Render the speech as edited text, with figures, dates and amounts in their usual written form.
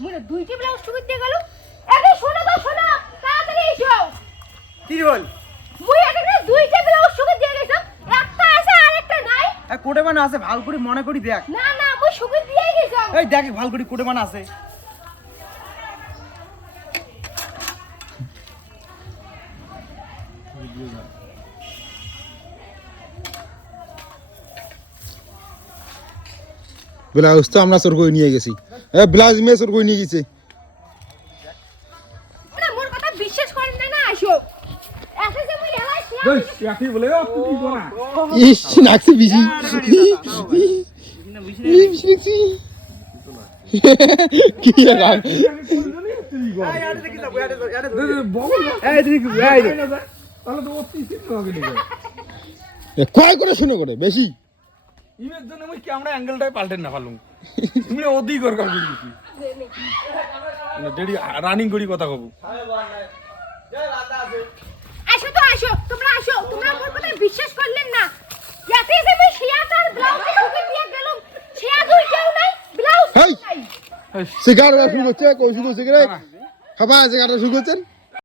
মুরে দুইটি ব্লাউজ শুকিয়ে দিয়ে গেল আগে শোনো তো শোনো তাড়াতাড়ি এসো কি বল মুই আগে দুইটা ব্লাউজ শুকিয়ে দিয়ে গেছো একটা আছে আর একটা নাই কোটে বানা আছে ভাল করে মনে করি দেখ না না মুই শুকিয়ে দিয়ে গেছো এই দেখ ভাল করে কোটে বানা আছে ব্লাউজ তো আমরা চোর করে নিয়ে গেছি ব্লাউজ মেয়ে চোর করে নিয়ে গেছে না মোর কথা বিশ্বাস করেন না না আসো এসে যে মুই এলাই ইস নাকছে বিজি কি লাগাম কয় করে শুনে করে বেশি ইমের জন্য আমি ক্যামেরা অ্যাঙ্গেলটাই পাল্টেন না পারলুম তুমি অধিক দরকার করে দিছি ডেডি রানিং করি কথা কব আসো তো আসো তোমরা মোর কথা বিশ্বাস করলেন না এতে যে মুই শিয়াটার ব্লাউজ শুকিয়ে দিয়ে গেলাম শিয়া দুইটাও নাই ব্লাউজ হেই নাই সিগারেট শুরু করছে কৌশিক সিগারেট খাবা সিগারেট শুরু করছেন